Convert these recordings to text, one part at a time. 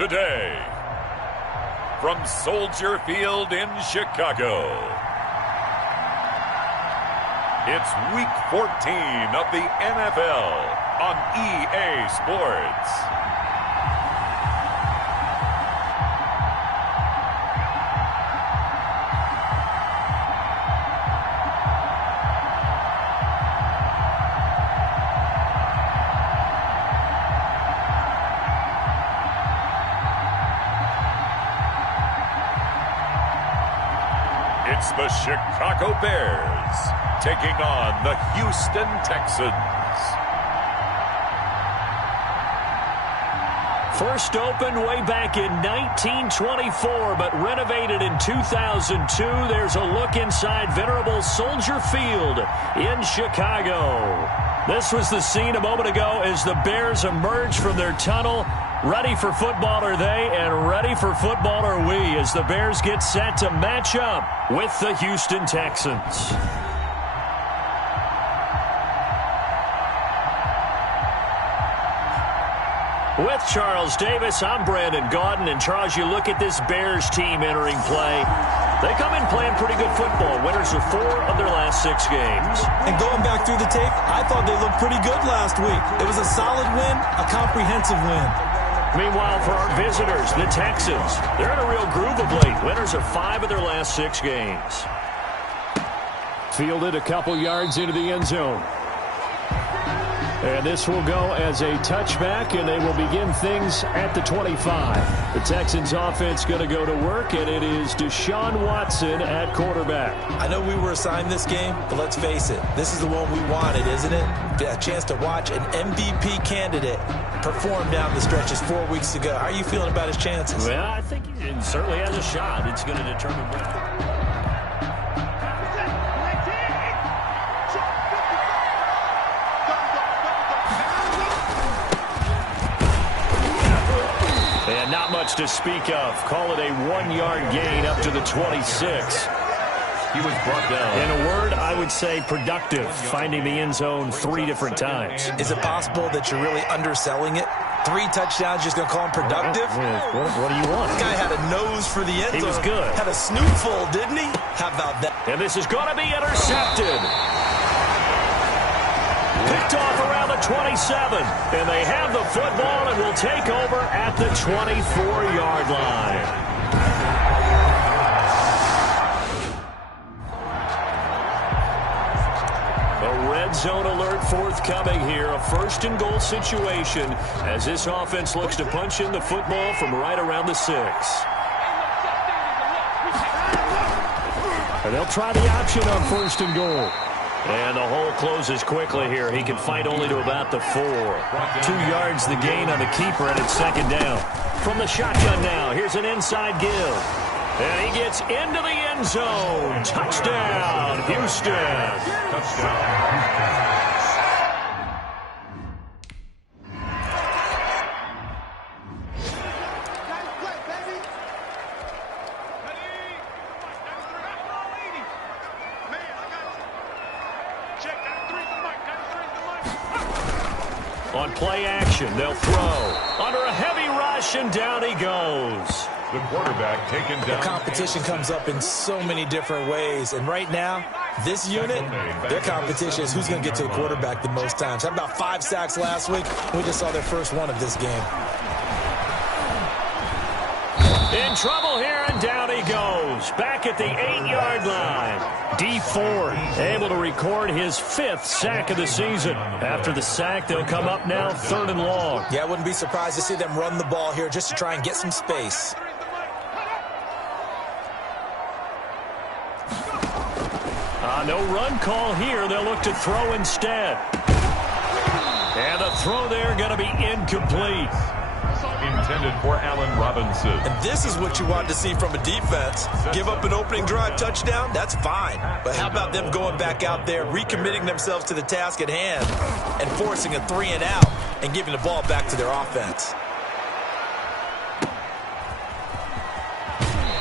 today, from Soldier Field in Chicago, it's Week 14 of the NFL on EA Sports. It's the Chicago Bears taking on the Houston Texans. First opened way back in 1924, but renovated in 2002. There's a look inside venerable Soldier Field in Chicago. This was the scene a moment ago as the Bears emerged from their tunnel. Ready for football are they, and ready for football are we, as the Bears get set to match up with the Houston Texans. With Charles Davis, I'm Brandon Gaudin. And Charles, you look at this Bears team entering play. They come in playing pretty good football. Winners of 4 of their last 6 games. And going back through the tape, I thought they looked pretty good last week. It was a solid win, a comprehensive win. Meanwhile, for our visitors, the Texans, they're in a real groove of late. Winners of 5 of their last 6 games. Fielded a couple yards into the end zone. And this will go as a touchback, and they will begin things at the 25. The Texans offense going to go to work, and it is Deshaun Watson at quarterback. I know we were assigned this game, but let's face it, this is the one we wanted, isn't it? A chance to watch an MVP candidate perform down the stretches 4 weeks ago. How are you feeling about his chances? Well, I think he certainly has a shot. It's going to determine whether. And not much to speak of. Call it a 1-yard gain up to the 26. He was brought down. In a word, I would say productive, finding the end zone 3 different times. Is it possible that you're really underselling it? 3 touchdowns, just going to call him productive? What do you want? This guy had a nose for the end zone. He was good. Had a snootful, didn't he? How about that? And this is going to be intercepted. Picked off around the 27. And they have the football and will take over at the 24-yard line. A red zone alert forthcoming here. A 1st and goal situation as this offense looks to punch in the football from right around the 6. And they'll try the option on 1st and goal. And the hole closes quickly here. He can fight only to about the 4. 2 yards the gain on the keeper, and it's 2nd down. From the shotgun now, here's an inside give. And he gets into the end zone. Touchdown, Houston. Touchdown. On play action, they'll throw. Under a heavy rush, and down he goes. The quarterback taken down. The competition comes up in so many different ways. And right now, this unit, their competition is who's going to get to the quarterback the most times. Had about 5 sacks last week. We just saw their first one of this game. In trouble here, and down he goes. Back at the 8-yard line. D Ford able to record his 5th sack of the season. After the sack, they'll come up now 3rd and long. Yeah, I wouldn't be surprised to see them run the ball here just to try and get some space. No run call here. They'll look to throw instead. And the throw there going to be incomplete. Intended for Allen Robinson. And this is what you want to see from a defense. Give up an opening drive touchdown, that's fine. But how about them going back out there, recommitting themselves to the task at hand, and forcing a 3 and out, and giving the ball back to their offense.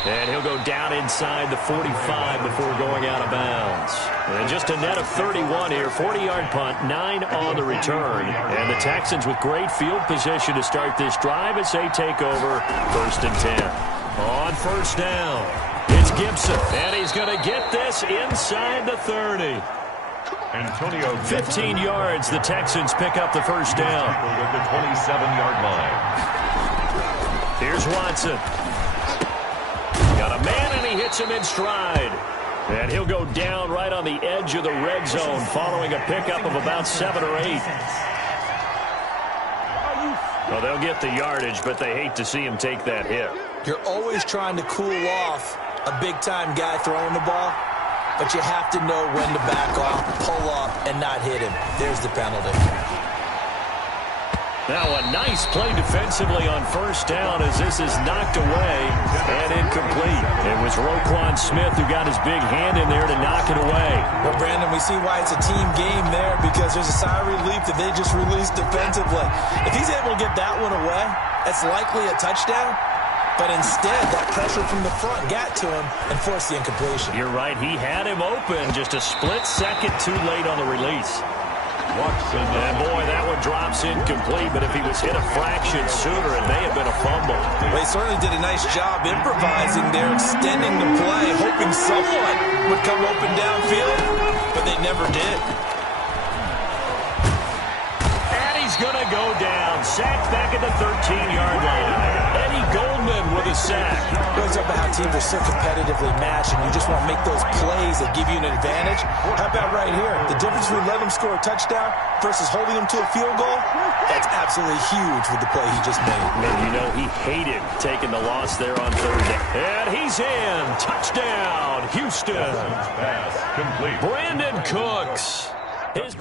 And he'll go down inside the 45 before going out of bounds. And just a net of 31 here. 40-yard punt, 9 on the return. And the Texans with great field position to start this drive as they take over 1st and 10. On 1st down, it's Gibson. And he's going to get this inside the 30. 15 yards, the Texans pick up the 1st down. At the 27-yard line. Here's Watson. Got a man, and he hits him in stride. And he'll go down right on the edge of the red zone following a pickup of about 7 or 8. Well, they'll get the yardage, but they hate to see him take that hit. You're always trying to cool off a big-time guy throwing the ball, but you have to know when to back off, pull up, and not hit him. There's the penalty. Now a nice play defensively on 1st down as this is knocked away and incomplete. It was Roquan Smith who got his big hand in there to knock it away. Well, Brandon, we see why it's a team game there because there's a sigh of relief that they just released defensively. If he's able to get that one away, that's likely a touchdown. But instead, that pressure from the front got to him and forced the incompletion. You're right. He had him open just a split second too late on the release. Watson. And boy, that one drops incomplete, but if he was hit a fraction sooner, it may have been a fumble. They certainly did a nice job improvising there, extending the play, hoping someone would come open downfield, but they never did. And he's going to go down. Sacked back at the 13-yard line. Eddie Goldman with a sack. Goes up how teams are so competitively matched, and you just want to make those plays that give you an advantage. How about right here? The difference between letting them score a touchdown versus holding them to a field goal, that's absolutely huge with the play he just made. And you know he hated taking the loss there on 3rd down. And he's in. Touchdown, Houston. Pass complete. Brandon Cooks. His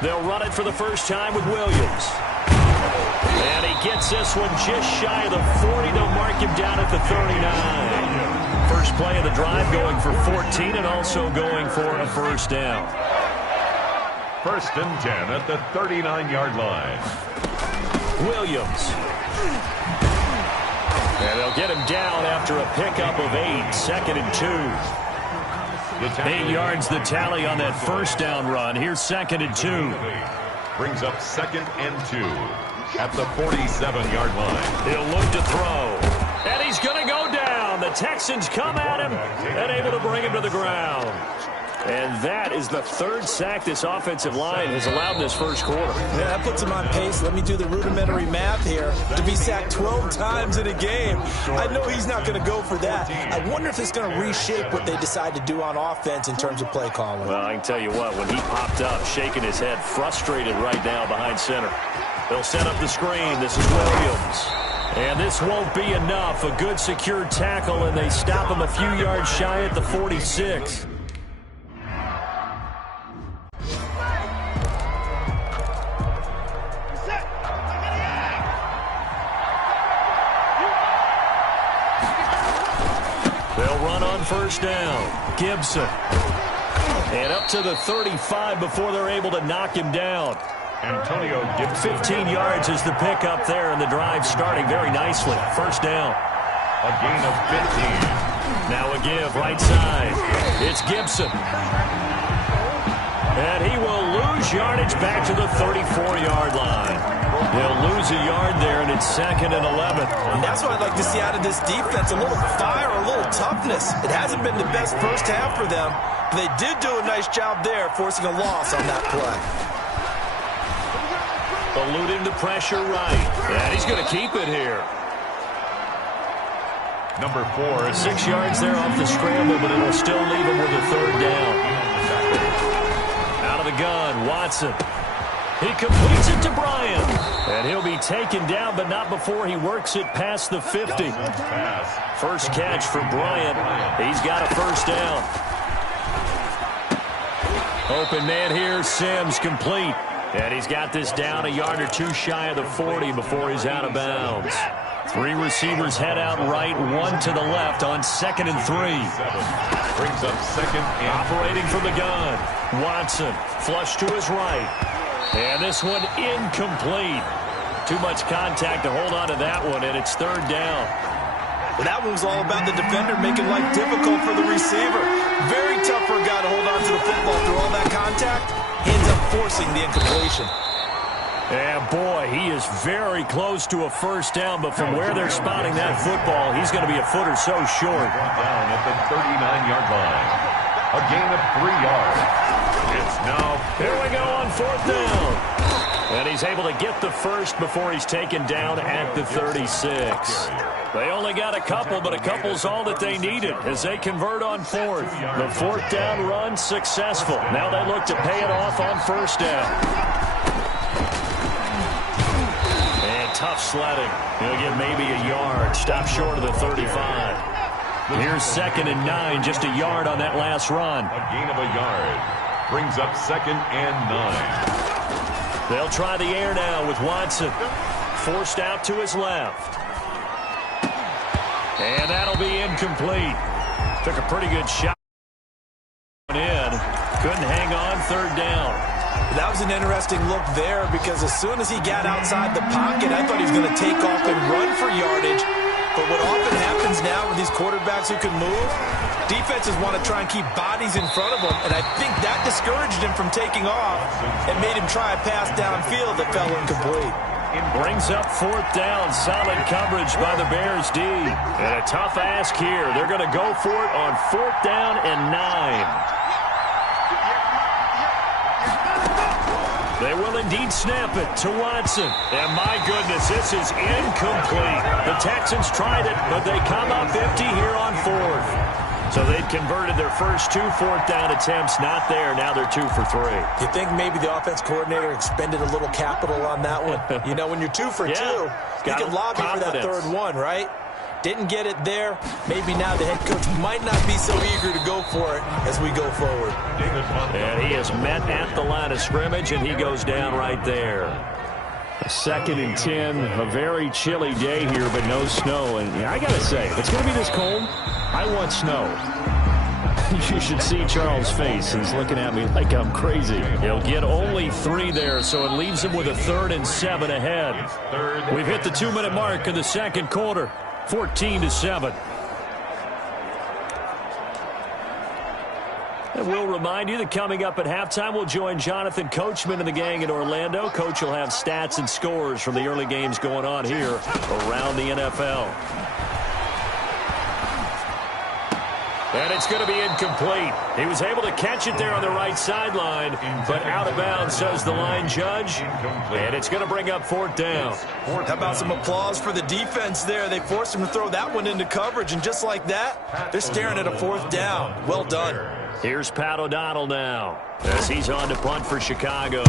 They'll run it for the first time with Williams. And he gets this one just shy of the 40. They'll mark him down at the 39. First play of the drive going for 14 and also going for a 1st down. 1st and 10 at the 39-yard line. Williams. And they'll get him down after a pickup of 8. 2nd and 2. 8 yards the tally on that 1st down run. Here's 2nd and 2. Brings up 2nd and 2 at the 47-yard line. He'll look to throw. And he's going to go down. The Texans come at him and able to bring him to the ground. And that is the 3rd sack this offensive line has allowed in this 1st quarter. Yeah, that puts him on pace. Let me do the rudimentary math here. To be sacked 12 times in a game, I know he's not going to go for that. I wonder if it's going to reshape what they decide to do on offense in terms of play calling. Well, I can tell you what, when he popped up, shaking his head, frustrated right now behind center. They'll set up the screen. This is Williams. And this won't be enough. A good secure tackle, and they stop him a few yards shy at the 46. They'll run on 1st down. Gibson. And up to the 35 before they're able to knock him down. Antonio Gibson. 15 yards is the pickup there, and the drive starting very nicely. 1st down. A gain of 15. Now a give right side. It's Gibson. And he will lose yardage back to the 34-yard line. He'll lose a yard there, and it's 2nd and 11. And that's what I'd like to see out of this defense, a little fire, a little toughness. It hasn't been the best 1st half for them, but they did do a nice job there, forcing a loss on that play. Eluding the pressure right. And he's going to keep it here. Number 4. 6 yards there off the scramble, but it'll still leave him with a 3rd down. Out of the gun, Watson. He completes it to Bryant. And he'll be taken down, but not before he works it past the 50. First catch for Bryant. He's got a 1st down. Open man here, Sims complete. And he's got this down a yard or 2 shy of the 40 before he's out of bounds. Three receivers head out right, one to the left on 2nd and 3. Brings up second and operating from the gun. Watson, flush to his right. And this one incomplete. Too much contact to hold on to that one, and it's 3rd down. Well, that one was all about the defender making life difficult for the receiver. Very tough for a guy to hold on to the football through all that contact. He ends up forcing the incompletion. And boy, he is very close to a 1st down, but from where they're spotting that football, he's going to be a foot or so short. Down at the 39-yard line. A gain of 3 yards. It's now. Here we go on 4th down. And he's able to get the first before he's taken down at the 36. They only got a couple, but a couple's all that they needed as they convert on 4th. The 4th down run successful. Now they look to pay it off on 1st down. Tough sledding. He'll get maybe a yard. Stop short of the 35. Here's 2nd and 9. Just a yard on that last run. A gain of a yard. Brings up 2nd and 9. They'll try the air now with Watson. Forced out to his left. And that'll be incomplete. Took a pretty good shot in. Couldn't hang on 3rd down. That was an interesting look there because as soon as he got outside the pocket, I thought he was going to take off and run for yardage. But what often happens now with these quarterbacks who can move, defenses want to try and keep bodies in front of them, and I think that discouraged him from taking off and made him try a pass downfield that fell incomplete. It brings up 4th down. Solid coverage by the Bears D. And a tough ask here. They're going to go for it on 4th down and 9. They will indeed snap it to Watson. And my goodness, this is incomplete. The Texans tried it, but they come up empty here on 4th. So they'd converted their first 2 4th down attempts. Not there. Now they're 2 for 3. You think maybe the offense coordinator expended a little capital on that one? You know, when you're 2 for 2, you can lobby for that 3rd one, right? Didn't get it there. Maybe now the head coach might not be so eager to go for it as we go forward. And he is met at the line of scrimmage, and he goes down right there. A 2nd and 10, a very chilly day here, but no snow. And I got to say, if it's going to be this cold, I want snow. You should see Charles' face. He's looking at me like I'm crazy. He'll get only 3 there, so it leaves him with a 3rd and 7 ahead. We've hit the 2-minute mark in the 2nd quarter. 14-7. And we'll remind you that coming up at halftime, we'll join Jonathan Coachman and the gang in Orlando. Coach will have stats and scores from the early games going on here around the NFL. And it's going to be incomplete. He was able to catch it there on the right sideline, but out of bounds, says the line judge. And it's going to bring up 4th down. How about some applause for the defense there? They forced him to throw that one into coverage, and just like that, they're staring at a 4th down. Well done. Here's Pat O'Donnell now as he's on to punt for Chicago.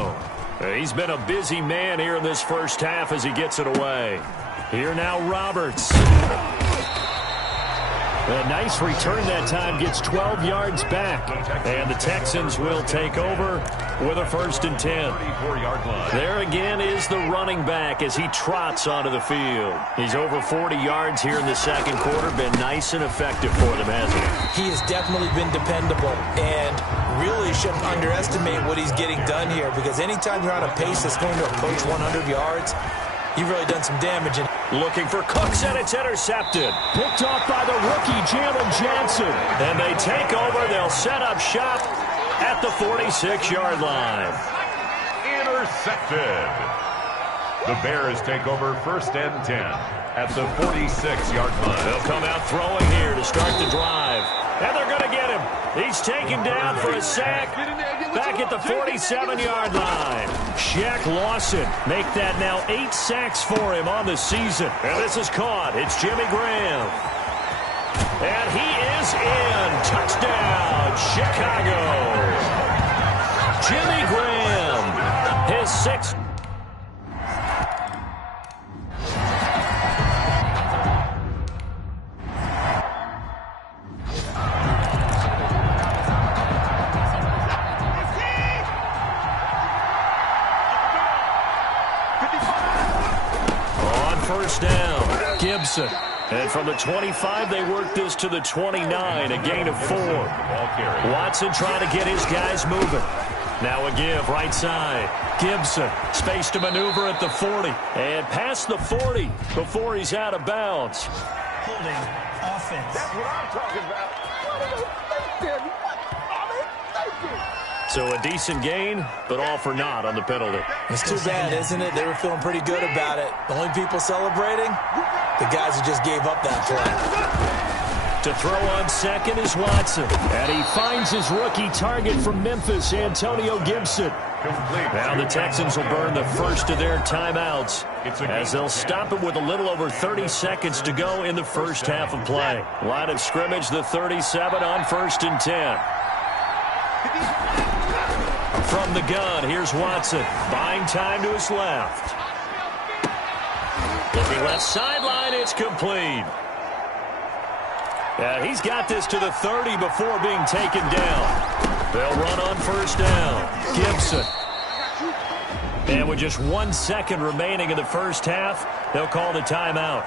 He's been a busy man here in this first half as he gets it away. Here now Roberts. A nice return that time, gets 12 yards back. And the Texans will take over with a 1st and 10. There again is the running back as he trots onto the field. He's over 40 yards here in the 2nd quarter. Been nice and effective for them, hasn't he? He has definitely been dependable and really shouldn't underestimate what he's getting done here, because anytime you're on a pace that's going to approach 100 yards, you've really done some damage. Looking for Cooks, and it's intercepted. Picked off by the rookie, Jalen Johnson. And they take over. They'll set up shop at the 46-yard line. Intercepted. The Bears take over 1st and 10 at the 46-yard line. They'll come out throwing here to start the drive. And they're going to get him. He's taken down for a sack back at the 47-yard line. Shaq Lawson make that now 8 sacks for him on the season. And this is caught. It's Jimmy Graham. And he is in. Touchdown, Chicago. Jimmy Graham, his 6th. first down. Gibson. And from the 25, they work this to the 29, a gain of 4. Watson trying to get his guys moving. Now a give, right side. Gibson, space to maneuver at the 40. And past the 40 before he's out of bounds. Holding offense. That's what I'm talking about. What are they thinking? So a decent gain, but all for naught on the penalty. It's too bad, isn't it? They were feeling pretty good about it. The only people celebrating, the guys who just gave up that play. To throw on second is Watson. And he finds his rookie target from Memphis, Antonio Gibson. Now the Texans will burn the first of their timeouts as they'll stop it with a little over 30 seconds to go in the first half of play. Line of scrimmage, the 37 on 1st and 10. From the gun, here's Watson. Buying time to his left. Looking left sideline, it's complete. Yeah, he's got this to the 30 before being taken down. They'll run on first down. Gibson. And with just 1 second remaining in the first half, they'll call the timeout.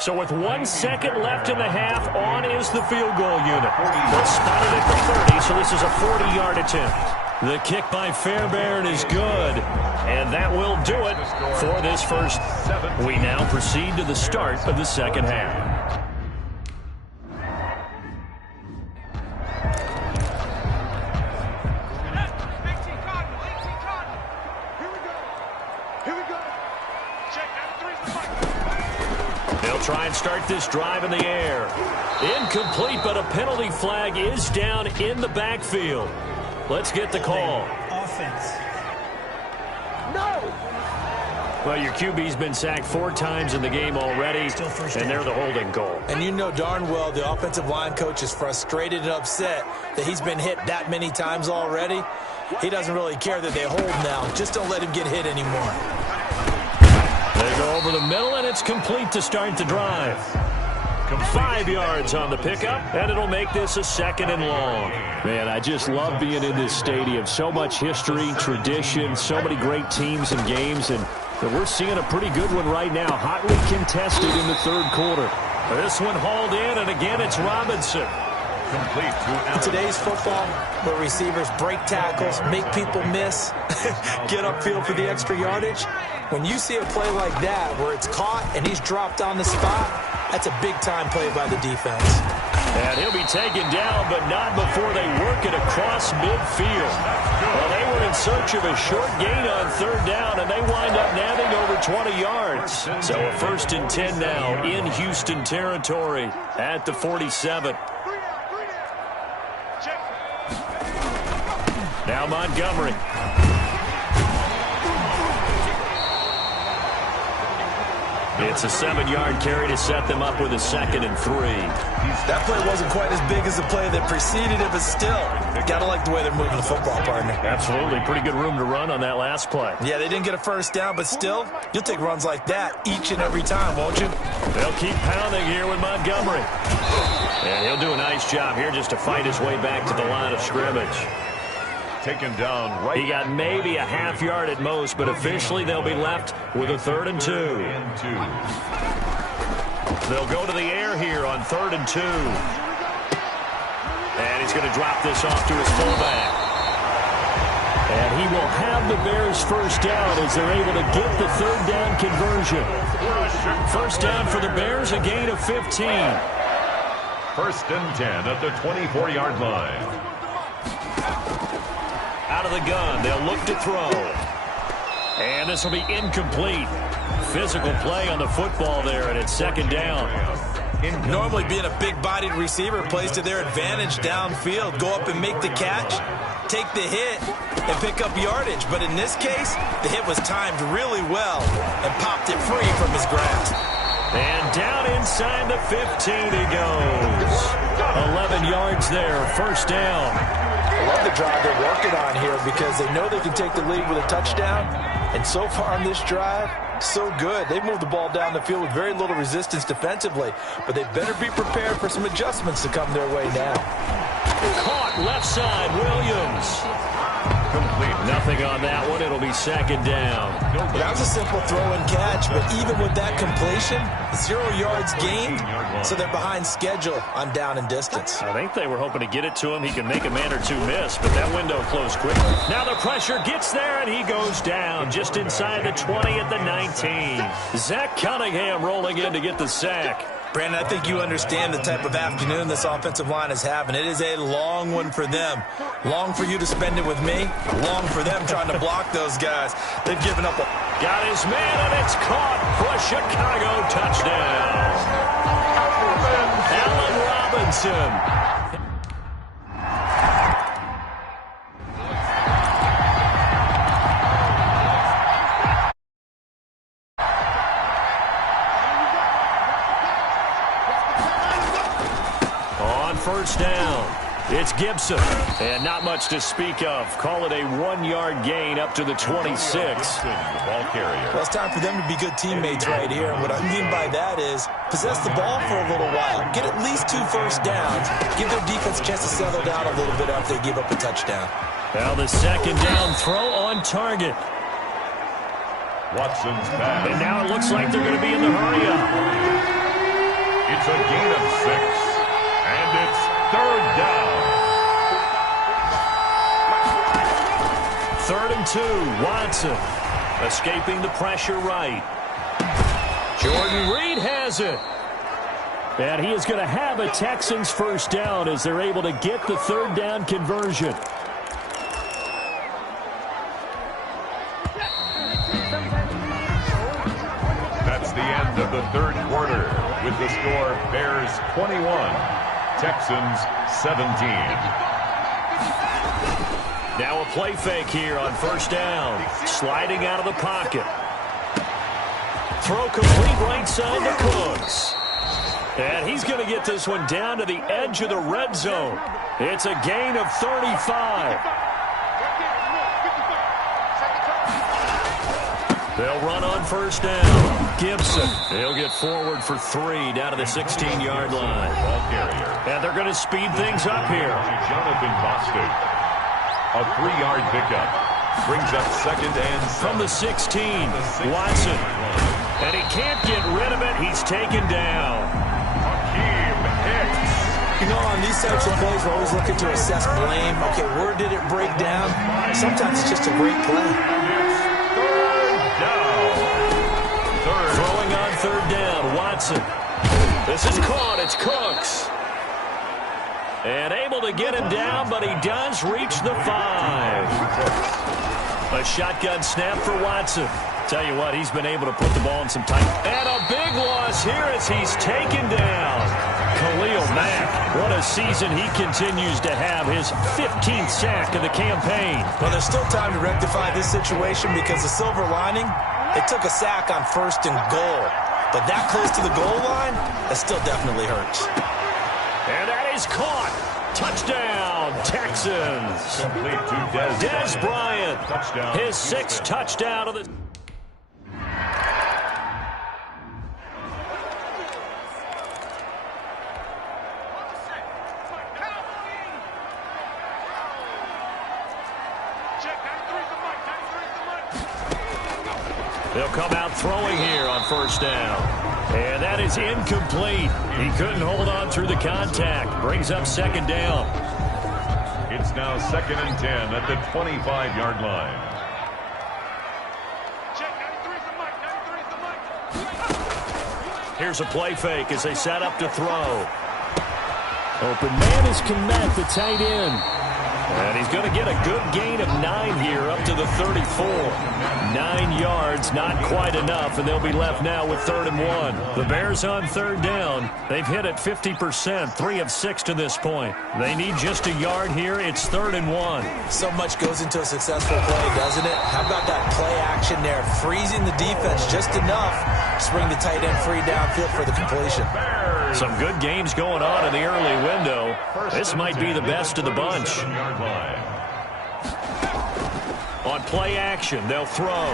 So with 1 second left in the half, on is the field goal unit. They'll spot it at the 30, so this is a 40-yard attempt. The kick by Fairbairn is good, and that will do it for this first. We now proceed to the start of the second half. Try and start this drive in the air. Incomplete, but a penalty flag is down in the backfield. Let's get the call. Offense. No! Well, your QB's been sacked 4 times in the game already, and they're the holding call. And you know darn well the offensive line coach is frustrated and upset that he's been hit that many times already. He doesn't really care that they hold now. Just don't let him get hit anymore. They go over the middle, and it's complete to start the drive. 5 yards on the pickup, and it'll make this a 2nd and long. Man, I just love being in this stadium. So much history, tradition, so many great teams and games, and we're seeing a pretty good one right now. Hotly contested in the 3rd quarter. This one hauled in, and again it's Robinson. In today's football, where receivers break tackles, make people miss, get upfield for the extra yardage, when you see a play like that where it's caught and he's dropped on the spot, that's a big-time play by the defense. And he'll be taken down, but not before they work it across midfield. Well, they were in search of a short gain on 3rd down, and they wind up nabbing over 20 yards. So a 1st and 10 now in Houston territory at the 47. Now Montgomery. It's a 7-yard carry to set them up with a 2nd and 3. That play wasn't quite as big as the play that preceded it, but still, got to like the way they're moving the football, partner. Absolutely. Pretty good room to run on that last play. Yeah, they didn't get a 1st down, but still, you'll take runs like that each and every time, won't you? They'll keep pounding here with Montgomery. And he'll do a nice job here just to fight his way back to the line of scrimmage. Taken down right. He got maybe a half yard at most, but officially they'll be left with a 3rd and 2. They'll go to the air here on 3rd and 2. And he's going to drop this off to his fullback. And he will have the Bears 1st down as they're able to get the 3rd down conversion. 1st down for the Bears, a gain of 15. 1st and 10 at the 24-yard line. Out of the gun, they'll look to throw. And this will be incomplete. Physical play on the football there, and it's 2nd down. Normally being a big-bodied receiver plays to their advantage downfield. Go up and make the catch, take the hit, and pick up yardage. But in this case, the hit was timed really well and popped it free from his grasp. And down inside the 15 he goes. 11 yards there, 1st down. I love the drive they're working on here because they know they can take the lead with a touchdown. And so far on this drive, so good. They moved the ball down the field with very little resistance defensively, but they better be prepared for some adjustments to come their way now. Caught left side, Williams. Complete. Nothing on that one. It'll be second down. That was a simple throw and catch, but even with that completion, 0 yards gained, so they're behind schedule on down and distance. I think they were hoping to get it to him. He can make a man or two miss, but that window closed quickly. Now the pressure gets there, and he goes down just inside the 20 at the 19. Zach Cunningham rolling in to get the sack. Brandon, I think you understand the type of afternoon this offensive line is having. It is a long one for them. Long for you to spend it with me. Long for them trying to block those guys. They've given up a... Got his man, and it's caught for a Chicago touchdown. Allen Robinson. First down. It's Gibson. And not much to speak of. Call it a 1-yard gain up to the 26. The ball carrier. Well, it's time for them to be good teammates right here. And what I mean by that is possess the ball for a little while. Get at least 2 first downs. Give their defense a chance to settle down a little bit after they give up a touchdown. Now the second down throw on target. Watson's back. And now it looks like they're going to be in the hurry-up. It's a gain of 6. And it's third down. 3rd and 2. Watson escaping the pressure right. Jordan Reed has it. And he is going to have a Texans first down as they're able to get the 3rd down conversion. That's the end of the 3rd quarter with the score Bears 21. Texans 17. Now a play fake here on first down. Sliding out of the pocket. Throw complete right side to Cooks. And he's going to get this one down to the edge of the red zone. It's a gain of 35. They'll run on first down. Gibson, he'll get forward for 3 down to the 16-yard line. Ball carrier. And they're going to speed things up here. Jonathan Bostic. A 3-yard pickup. Brings up 2nd and 7. From the 16, Watson. And he can't get rid of it. He's taken down. Hakeem Hicks. You know, on these types of plays, we're always looking to assess blame. Okay, where did it break down? Sometimes it's just a great play. Throwing on 3rd down, Watson. This is caught. It's Cooks. And able to get him down, but he does reach the 5. A shotgun snap for Watson. Tell you what, he's been able to put the ball in some tight. And a big loss here as he's taken down. Khalil Mack, what a season he continues to have. His 15th sack of the campaign. Well, there's still time to rectify this situation because the silver lining, it took a sack on 1st and goal. But that close to the goal line, that still definitely hurts. And that is caught. Touchdown, Texans. Complete to Des Bryant. Touchdown. His 6th touchdown of the... They'll come out throwing here on first down. And that is incomplete. He couldn't hold on through the contact. Brings up 2nd down. It's now 2nd and 10 at the 25-yard line. Here's a play fake as they set up to throw. Open man is Kmet, the tight end. And he's going to get a good gain of 9 here up to the 34. 9 yards, not quite enough, and they'll be left now with 3rd and 1. The Bears on 3rd down. They've hit it 50%, 3 of 6 to this point. They need just a yard here. It's 3rd and 1. So much goes into a successful play, doesn't it? How about that play action there? Freezing the defense just enough to bring the tight end free downfield for the completion. Some good games going on in the early window. This might be the best of the bunch. On play action, they'll throw.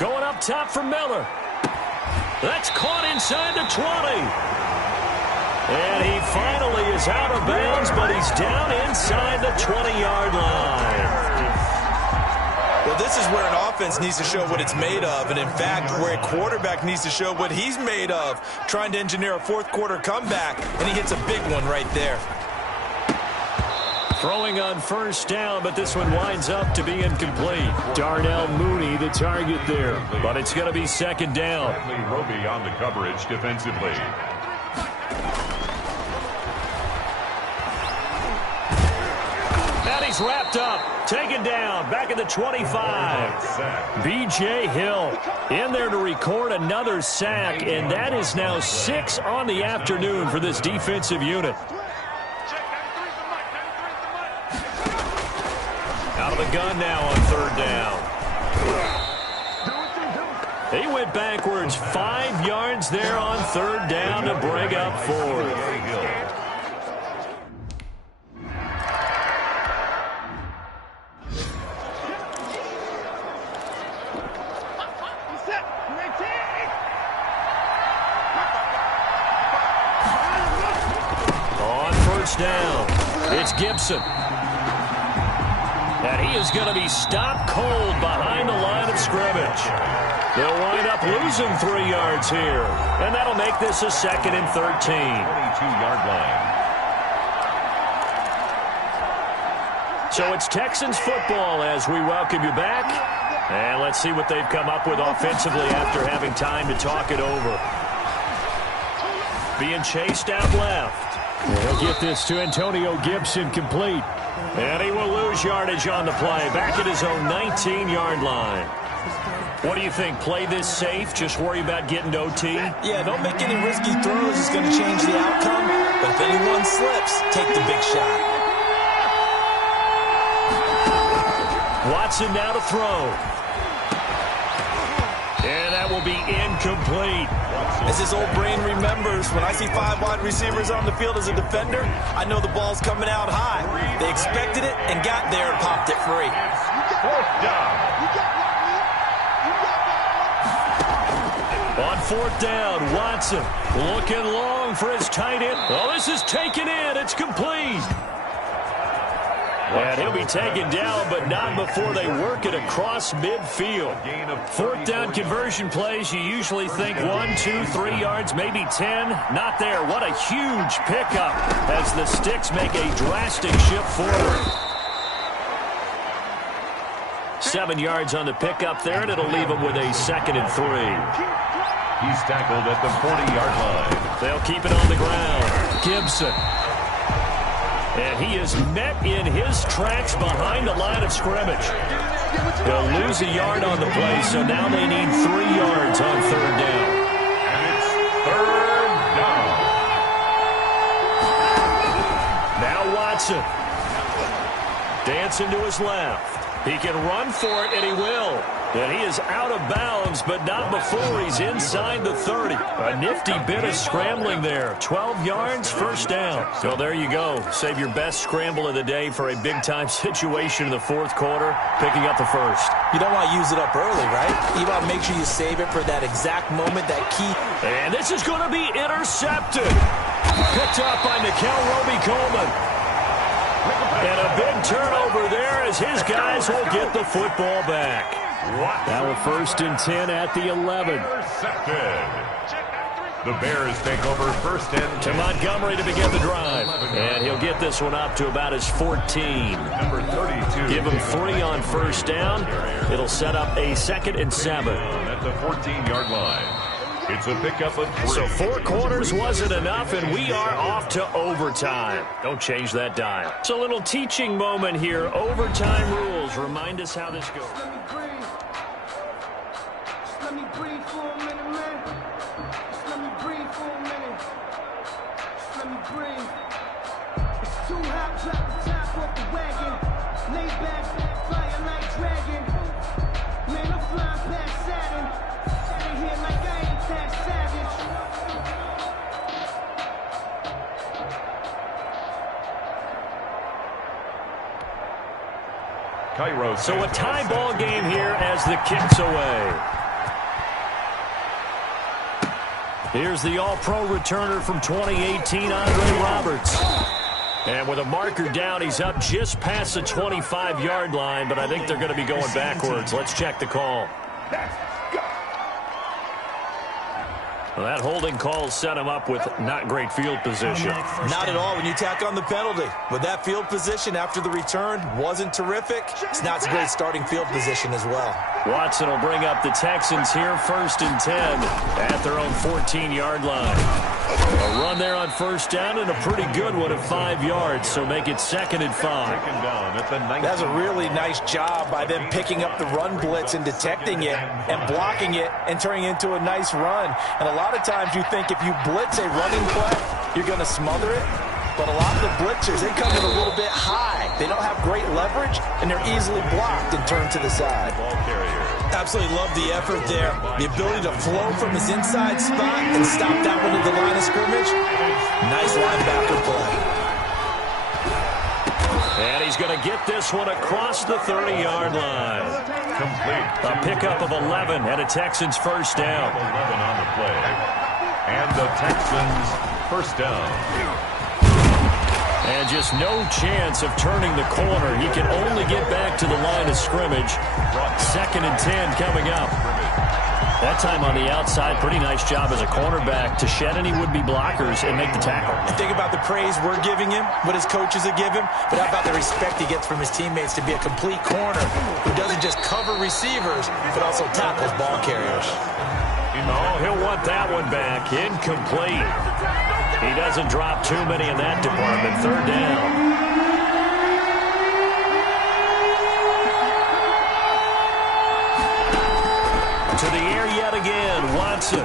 Going up top for Miller. That's caught inside the 20. And he finally is out of bounds, but he's down inside the 20-yard line. Well, this is where an offense needs to show what it's made of, and in fact, where a quarterback needs to show what he's made of, trying to engineer a fourth-quarter comeback, and he hits a big one right there. Throwing on first down, but this one winds up to be incomplete. Darnell Mooney, the target there, but it's going to be second down. Roby on the coverage defensively. And he's wrapped up, taken down, back at the 25. B.J. Hill in there to record another sack, and that is now 6 on the afternoon for this defensive unit. Out of the gun now on third down. He went backwards 5 yards there on third down to bring up fourth. On first down, it's Gibson. And he is going to be stopped cold behind the line of scrimmage. They'll wind up losing 3 yards here. And that'll make this a 2nd and 13. 22-yard line. So it's Texans football as we welcome you back. And let's see what they've come up with offensively after having time to talk it over. Being chased out left. He'll get this to Antonio Gibson complete. And he will lose yardage on the play. Back at his own 19-yard line. What do you think? Play this safe? Just worry about getting to OT? Yeah, don't make any risky throws. It's going to change the outcome. But if anyone slips, take the big shot. Watson now to throw. And that will be incomplete. As his old brain remembers, when I see 5 wide receivers on the field as a defender, I know the ball's coming out high. They expected it and got there and popped it free. Fourth down. On fourth down, Watson looking long for his tight end. Oh, this is taken in. It's complete. And he'll be taken down, but not before they work it across midfield. Fourth down conversion plays, you usually think 1, 2, 3 yards, maybe 10. Not there. What a huge pickup as the Sticks make a drastic shift forward. 7 yards on the pickup there, and it'll leave them with a 2nd and 3. He's tackled at the 40-yard line. They'll keep it on the ground. Gibson. And he is met in his tracks behind the line of scrimmage. They'll lose a yard on the play, so now they need 3 yards on third down. And it's third down. Now Watson. Dancing to his left. He can run for it, and he will. And he is out of bounds, but not before he's inside the 30. A nifty bit of scrambling there. 12 yards, first down. So there you go. Save your best scramble of the day for a big-time situation in the fourth quarter, picking up the first. You don't want to use it up early, right? You want to make sure you save it for that exact moment, that key. And this is going to be intercepted. Picked up by Nickel Roby-Coleman. And a big turnover there as his guys will get the football back. Now a 1st and 10 at the 11. Intercepted. The Bears take over 1st and 10. To Montgomery to begin the drive. And he'll get this one up to about his 14. Number 32. Give him 3 on first down. It'll set up a 2nd and 7. At the 14-yard line. It's a pickup of 3. So 4 quarters wasn't enough, and we are off to overtime. Don't change that dial. It's a little teaching moment here. Overtime rules. Remind us how this goes. Let me breathe for a minute, man. Just let me breathe for a minute. Just let me breathe. It's too hot, drop the top off the wagon. Lay back, fire like dragon. Man, I'm flying past Saturn. Out of here like I ain't that savage. Cairo. So a tie ball game here as the kick's away. Here's the All-Pro returner from 2018, Andre Roberts. And with a marker down, he's up just past the 25-yard line, but I think they're going to be going backwards. Let's check the call. Well, that holding call set him up with not great field position. Not at all when you tack on the penalty. But that field position after the return wasn't terrific. It's not a great starting field position as well. Watson will bring up the Texans here, 1st and 10 at their own 14-yard line. A run there on 1st down and a pretty good one at 5 yards, so make it 2nd and 5. That's a really nice job by them picking up the run blitz and detecting it and blocking it and turning it into a nice run. And a lot of times you think if you blitz a running play, you're going to smother it. But a lot of the blitzers, they come in a little bit high. They don't have great leverage, and they're easily blocked and turned to the side. Absolutely love the effort there. The ability to flow from his inside spot and stop that one at the line of scrimmage. Nice linebacker play. And he's going to get this one across the 30-yard line. Complete. A pickup of 11 and a Texans 1st down. 11 on the play. And the Texans 1st down. And just no chance of turning the corner. He can only get back to the line of scrimmage. 2nd and 10 coming up. That time on the outside, pretty nice job as a cornerback to shed any would-be blockers and make the tackle. And think about the praise we're giving him, what his coaches have given him, but how about the respect he gets from his teammates to be a complete corner who doesn't just cover receivers, but also tackles ball carriers. Oh, he'll want that one back. Incomplete. He doesn't drop too many in that department. 3rd down. To the air yet again, Watson.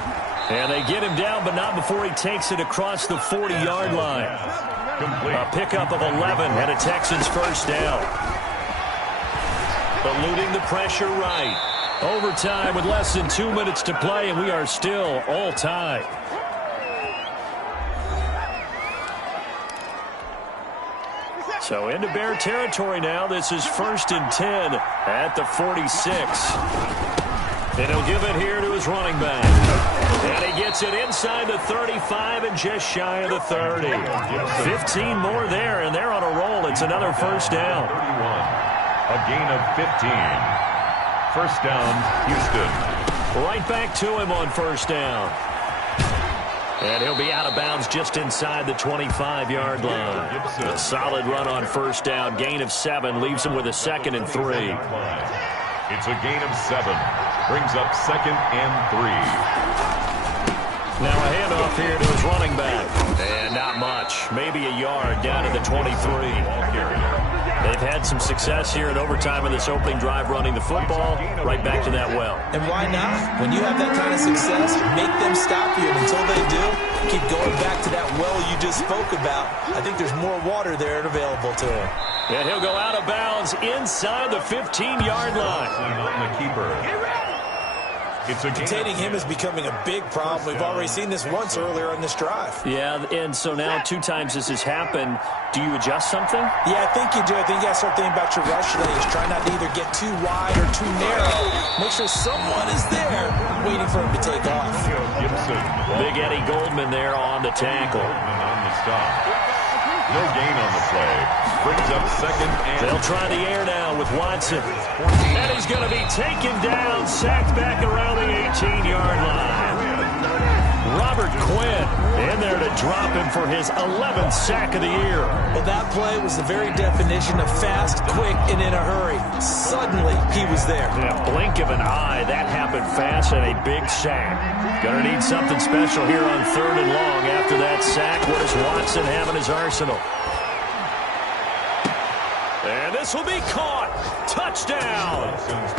And they get him down, but not before he takes it across the 40-yard line. A pickup of 11 and a Texans 1st down. Eluding the pressure right. Overtime with less than 2 minutes to play, and we are still all tied. So into Bear territory now. This is 1st and 10 at the 46. And he'll give it here to his running back. And he gets it inside the 35 and just shy of the 30. 15 more there, and they're on a roll. It's another 1st down. 31. A gain of 15. 1st down, Houston. Right back to him on 1st down. And he'll be out of bounds just inside the 25-yard line. A solid run on 1st down. Gain of 7 leaves him with a 2nd and 3. It's a gain of 7. Brings up 2nd and 3. Now a handoff here to his running back. And not much. Maybe a yard down to the 23. They've had some success here in overtime in this opening drive running the football. Right back to that well. And why not? When you have that kind of success, make them stop you. And until they do, keep going back to that well you just spoke about. I think there's more water there and available to him. And he'll go out of bounds inside the 15-yard line. On the keeper. Containing him is becoming a big problem. We've already seen this once earlier in this drive. Yeah, and so now 2 times this has happened. Do you adjust something? Yeah, I think you do. I think you got to start thinking about your rush lanes. Try not to either get too wide or too narrow. Make sure someone is there waiting for him to take off. Big Eddie Goldman there on the tackle. On the stop. No gain on the play. Brings up 2nd and... They'll try the air now with Watson. And he's going to be taken down, sacked back around the 18-yard line. Robert Quinn in there to drop him for his 11th sack of the year. Well, that play was the very definition of fast, quick, and in a hurry. Suddenly, he was there. In a blink of an eye, that happened fast and a big sack. Gonna need something special here on 3rd and long after that sack. What does Watson have in his arsenal? And this will be caught. Touchdown.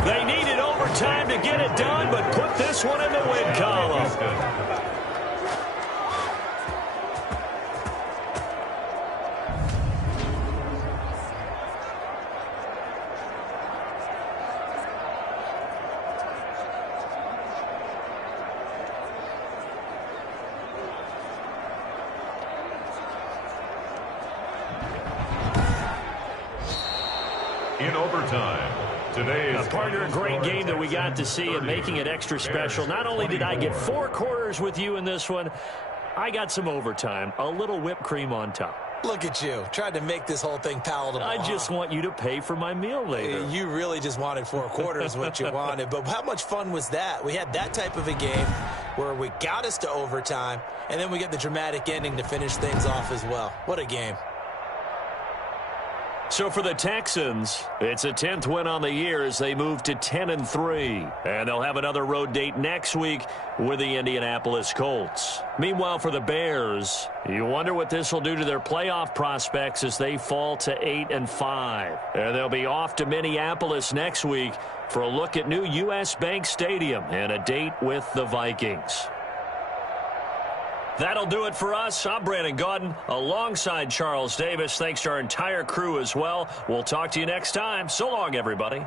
They needed overtime to get it done, but put this one in the win column. In overtime, Today's partner, a great game that we got to see and making it extra special. Not only did I get 4 quarters with you in this one, I got some overtime, a little whipped cream on top. Look at you, tried to make this whole thing palatable. I just want you to pay for my meal later. You really just wanted 4 quarters, what you wanted. But how much fun was that? We had that type of a game where we got us to overtime, and then we get the dramatic ending to finish things off as well. What a game. So for the Texans, it's a 10th win on the year as they move to 10-3. And they'll have another road date next week with the Indianapolis Colts. Meanwhile, for the Bears, you wonder what this will do to their playoff prospects as they fall to 8-5. And they'll be off to Minneapolis next week for a look at new U.S. Bank Stadium and a date with the Vikings. That'll do it for us. I'm Brandon Gaudin alongside Charles Davis. Thanks to our entire crew as well. We'll talk to you next time. So long, everybody.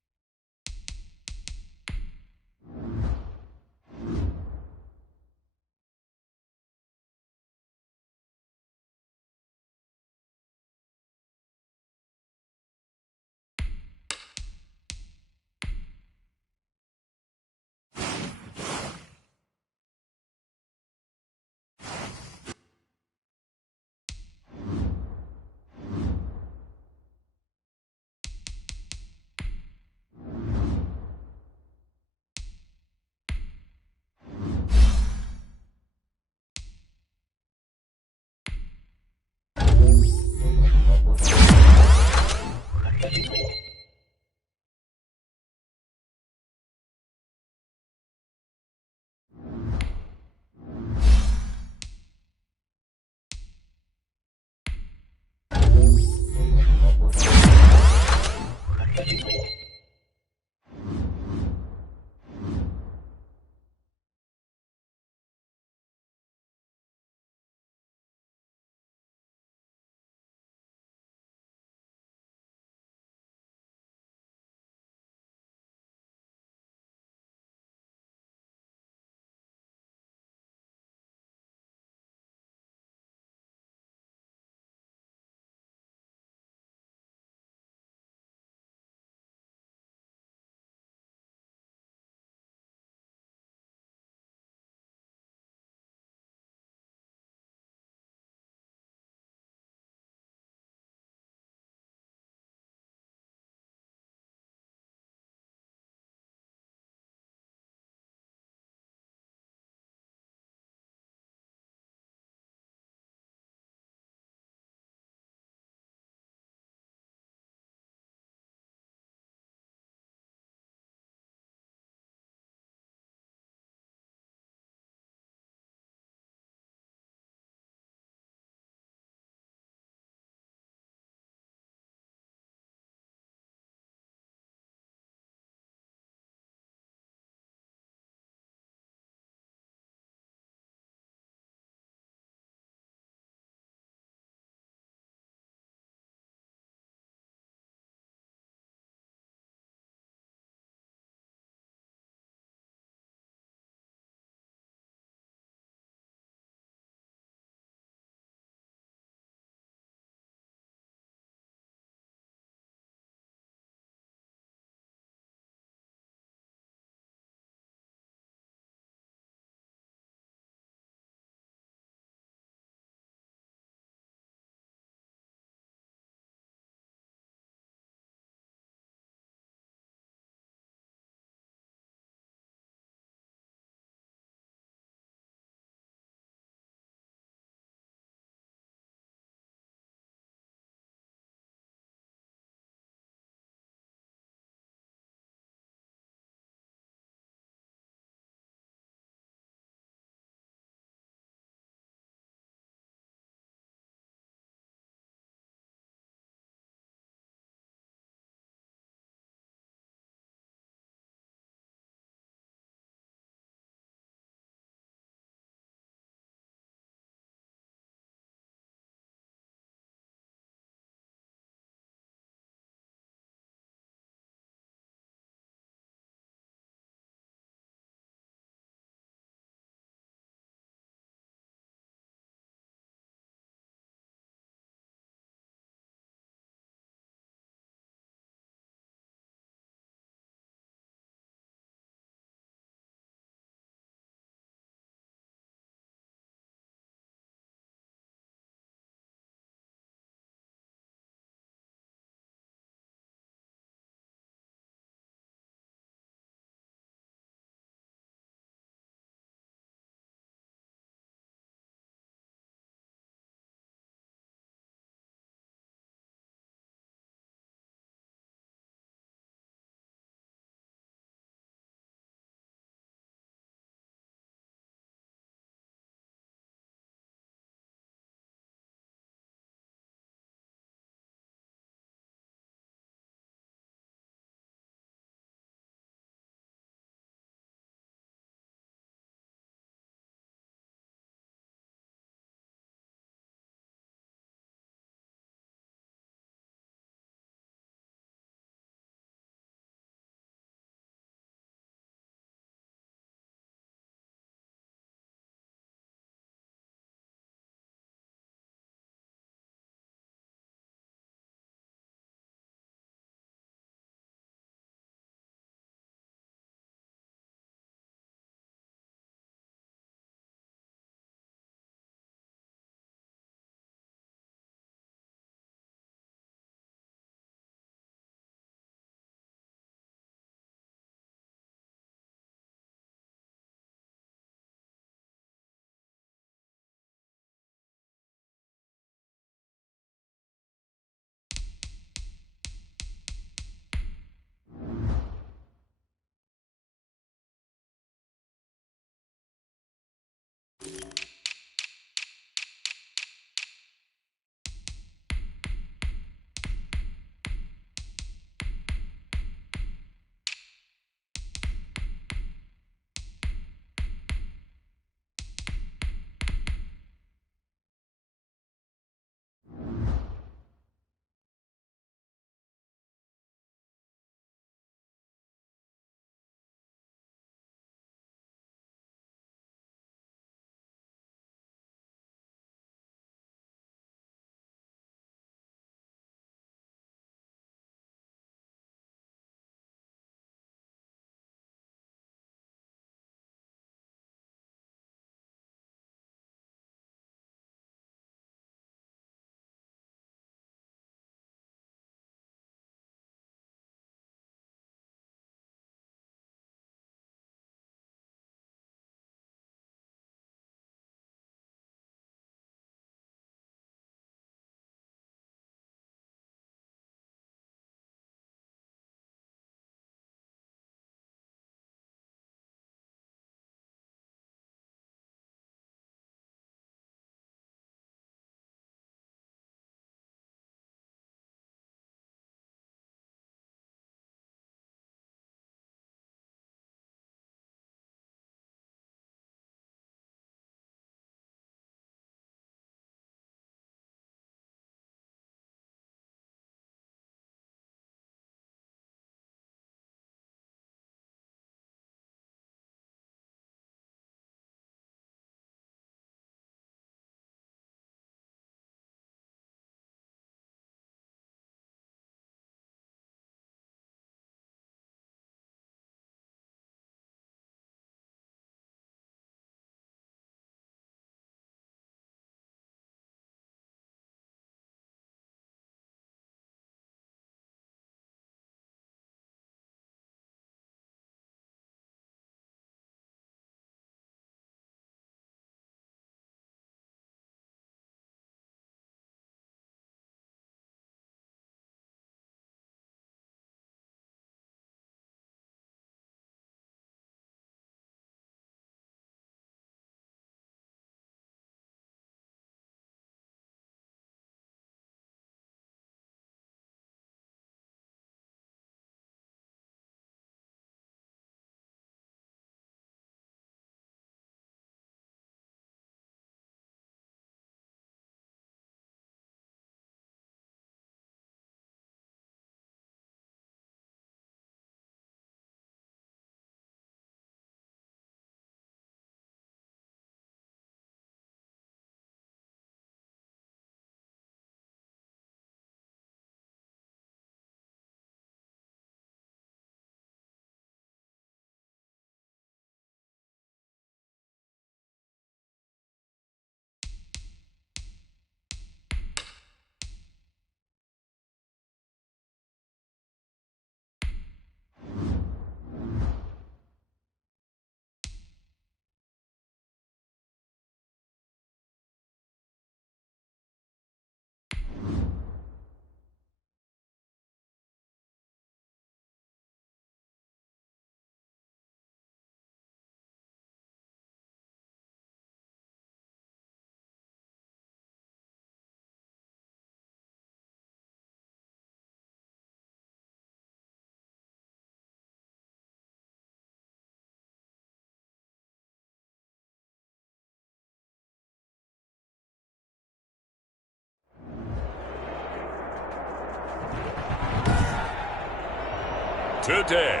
today.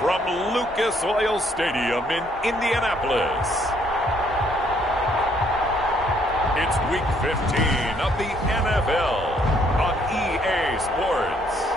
From Lucas Oil Stadium in Indianapolis, it's Week 15 of the NFL on EA Sports.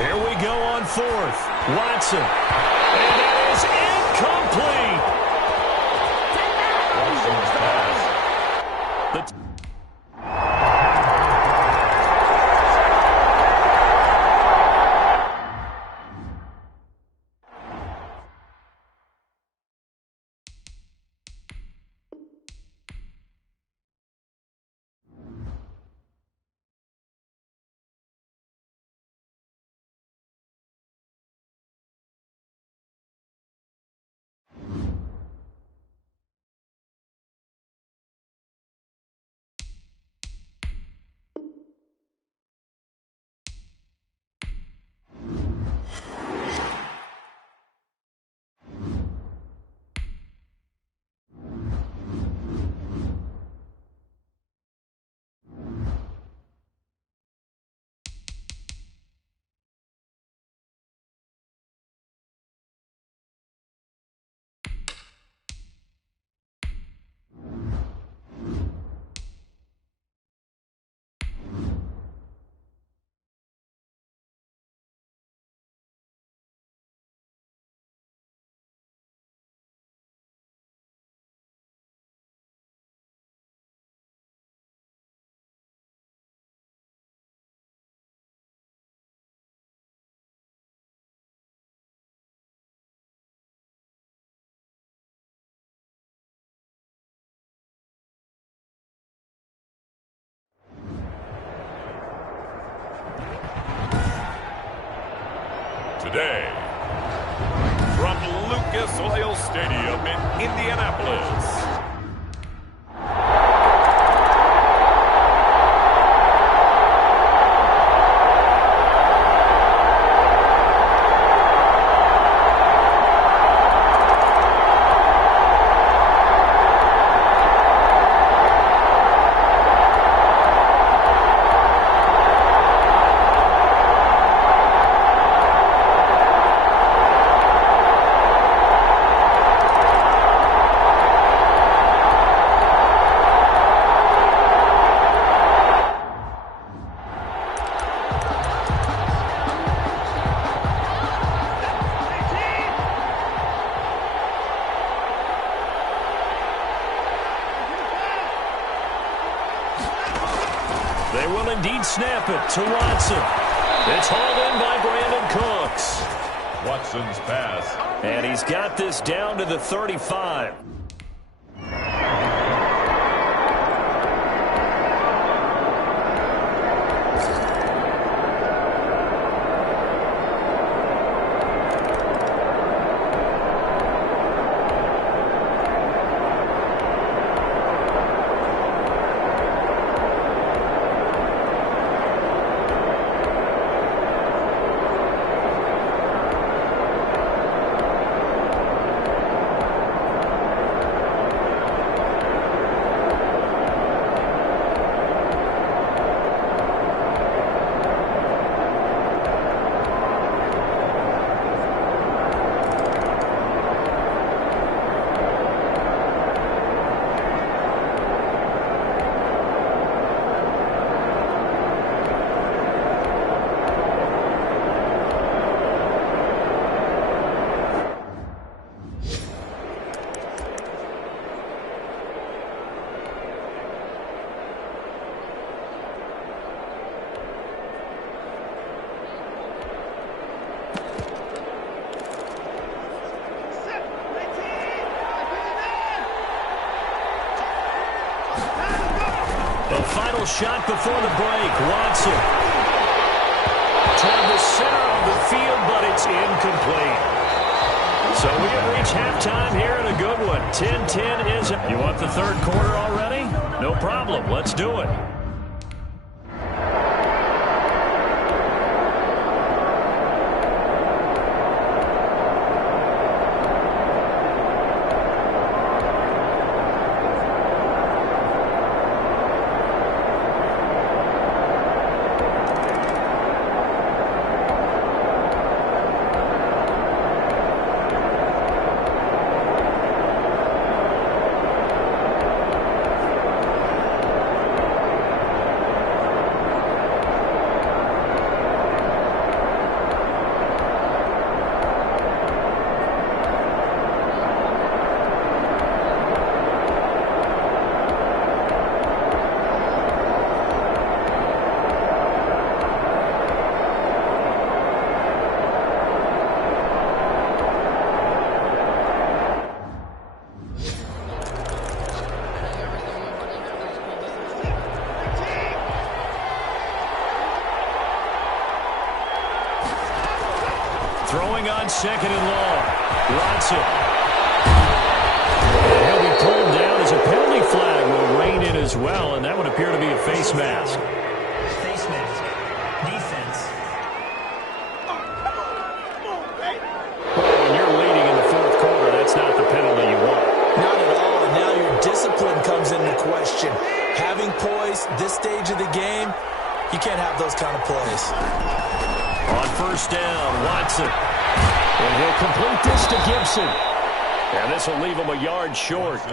Here we go on fourth. Watson. And that is incomplete. the day. From Lucas Oil Stadium in Indianapolis. They will indeed snap it to Watson. It's hauled in by Brandon Cooks. Watson's pass. And he's got this down to the 35. The final shot before the break. Watson toward the center of the field, but it's incomplete. So we have reached halftime here in a good one. 10-10 is it. You want the third quarter already? No problem. Let's do it. Throwing on second and long. Watson. And he'll be pulled down as a penalty flag will rein in as well, and that would appear to be a face mask. Face mask. Defense. When you're leading in the fourth quarter, that's not the penalty you want. Not at all. And now your discipline comes into question. Having poise this stage of the game, you can't have those kind of plays. On first down, Watson. And he'll complete this to Gibson. And this will leave him a yard short.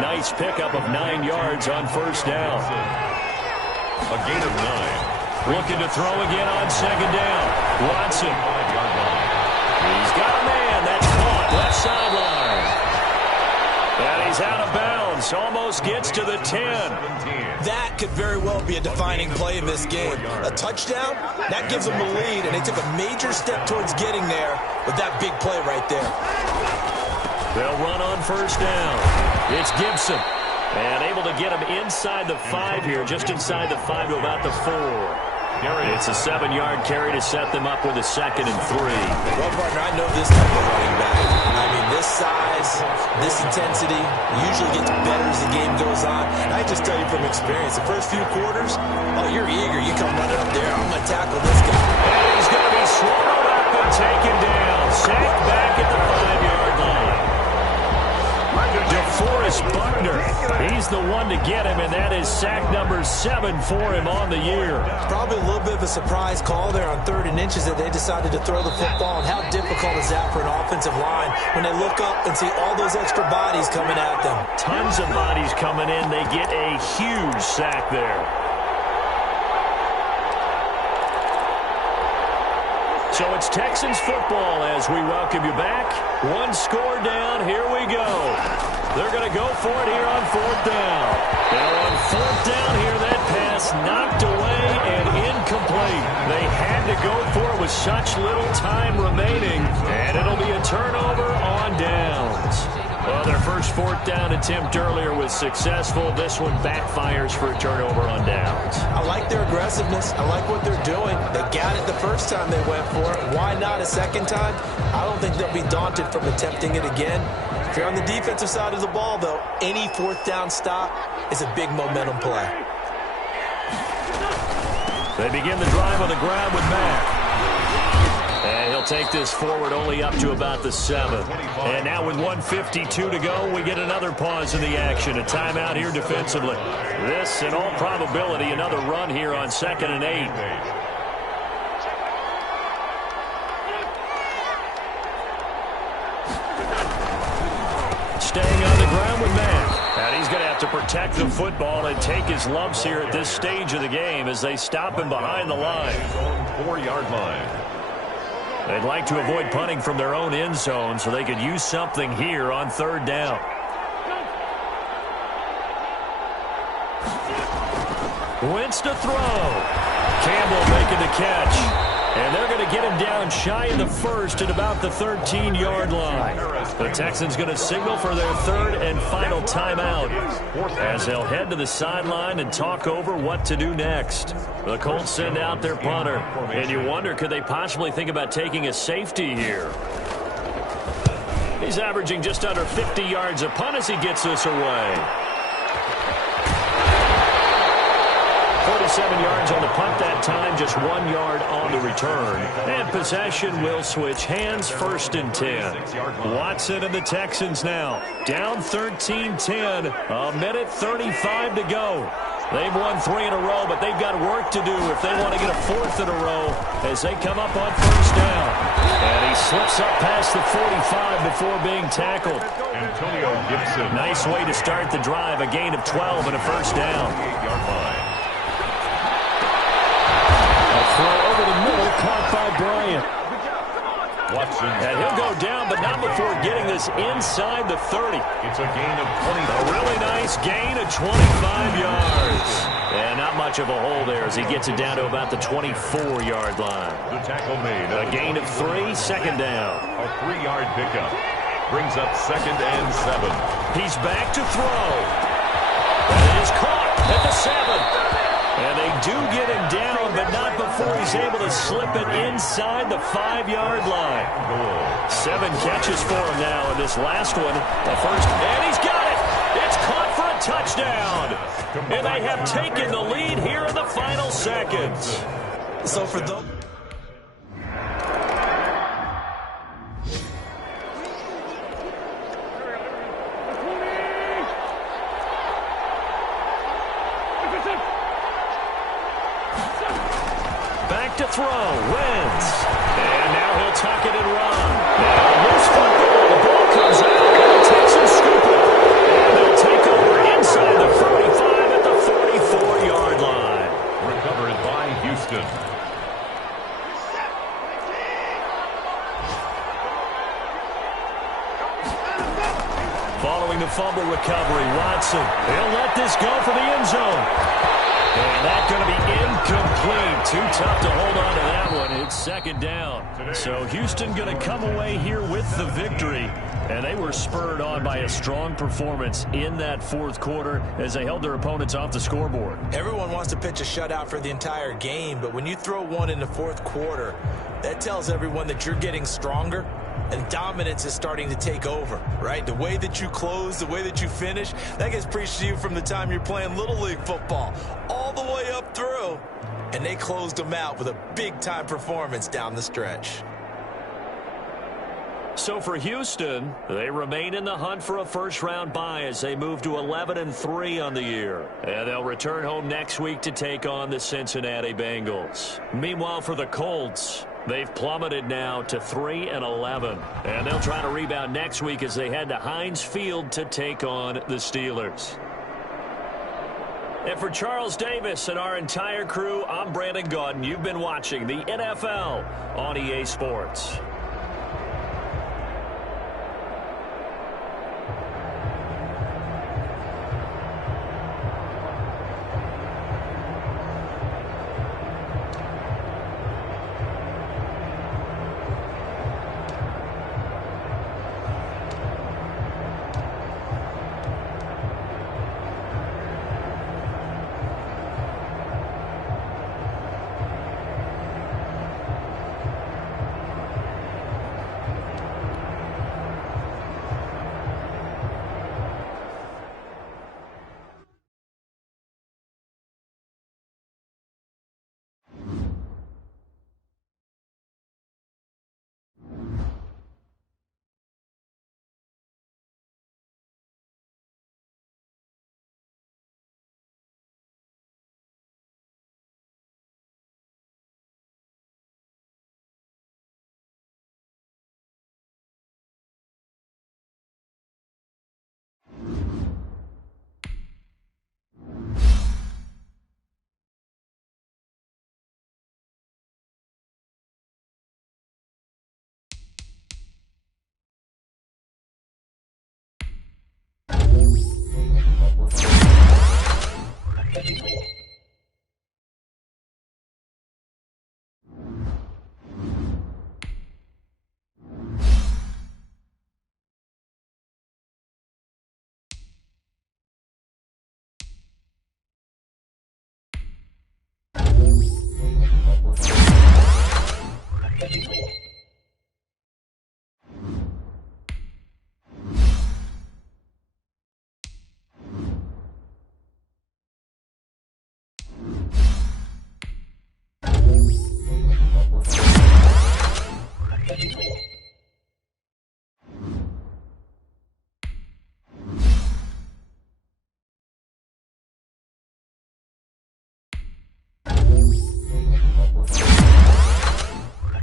Nice pickup of 9 yards on first down. A gain of 9. Looking to throw again on second down. Watson. He's got a man. That's caught. Left sideline. And he's out of bounds. Almost gets to the 10. That could very well be a defining play in this game. A touchdown, that gives them the lead, and they took a major step towards getting there with that big play right there. They'll run on first down. It's Gibson. And able to get him inside the 5 here, just inside the 5 to about the 4. It's a 7-yard carry to set them up with a 2nd and 3. Well, partner, I know this type of running back. I mean, this size, this intensity usually gets better as the game goes on. And I just tell you from experience, the first few quarters, oh, you're eager. You come running up there. I'm going to tackle this guy. And he's going to be swallowed up and taken down. Sacked back at the 5-yard line. DeForest Buckner, he's the one to get him, and that is sack number 7 for him on the year. Probably a little bit of a surprise call there on 3rd and inches that they decided to throw the football. And how difficult is that for an offensive line when they look up and see all those extra bodies coming at them? Tons of bodies coming in. They get a huge sack there. So it's Texans football as we welcome you back. 1 score down. Here we go. They're going to go for it here on 4th down. Now on 4th down here, that pass knocked away and incomplete. They had to go for it with such little time remaining, and it'll be a turnover on downs. Well, their first 4th down attempt earlier was successful. This one backfires for a turnover on downs. I like their aggressiveness. I like what they're doing. They got it the first time they went for it. Why not a second time? I don't think they'll be daunted from attempting it again. If you're on the defensive side of the ball, though, any 4th down stop is a big momentum play. They begin the drive on the ground with Mack. And he'll take this forward only up to about the 7. And now with 1:52 to go, we get another pause in the action. A timeout here defensively. This, in all probability, another run here on 2nd and 8. Staying on the ground with Mack. And he's going to have to protect the football and take his lumps here at this stage of the game as they stop him behind the line. 4-yard line. They'd like to avoid punting from their own end zone so they could use something here on 3rd down. Wentz to throw. Campbell making the catch. And they're going to get him down shy of the 1st at about the 13-yard line. The Texans going to signal for their 3rd and final timeout as they'll head to the sideline and talk over what to do next. The Colts send out their punter, and you wonder, could they possibly think about taking a safety here? He's averaging just under 50 yards a punt as he gets this away. 47 yards on the punt that time, just 1 yard on the return. And possession will switch hands, 1st and 10. Watson and the Texans now down 13-10, a minute 35 to go. They've won 3 in a row, but they've got work to do if they want to get a 4th in a row as they come up on 1st down. And he slips up past the 45 before being tackled. Antonio Gibson. Nice way to start the drive, a gain of 12 and a 1st down. 8-yard line. Throw over the middle, caught by Bryant. Watson. And he'll go down, but not before getting this inside the 30. It's a gain of 20. A really nice gain of 25 yards. And not much of a hole there as he gets it down to about the 24-yard line. The tackle made. A gain of 3, 2nd down. A 3-yard pickup. Brings up 2nd and 7. He's back to throw. And it is caught at the 7. And they do get him down, but not before he's able to slip it inside the 5-yard line. 7 catches for him now in this last one. The first, and he's got it. It's caught for a touchdown. And they have taken the lead here in the final seconds. So for those... To throw, Wentz. And now he'll tuck it and run. Now loose football. The ball comes out. And the Texans scoop it. And they'll take over inside the 45 at the 44-yard line. Recovered by Houston. Following the fumble recovery, Watson. He'll let this go for the end zone. And that's going to be incomplete. Too tough to hold on to that one. It's second down. So Houston going to come away here with the victory. And they were spurred on by a strong performance in that fourth quarter as they held their opponents off the scoreboard. Everyone wants to pitch a shutout for the entire game, but when you throw one in the fourth quarter, that tells everyone that you're getting stronger and dominance is starting to take over, right? The way that you close, the way that you finish, that gets preached to you from the time you're playing Little League football all the way up through. And they closed them out with a big-time performance down the stretch. So for Houston, they remain in the hunt for a first-round bye as they move to 11-3 on the year. And they'll return home next week to take on the Cincinnati Bengals. Meanwhile, for the Colts, they've plummeted now to 3-11. And they'll try to rebound next week as they head to Heinz Field to take on the Steelers. And for Charles Davis and our entire crew, I'm Brandon Gaudin. You've been watching the NFL on EA Sports.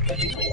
Thank you.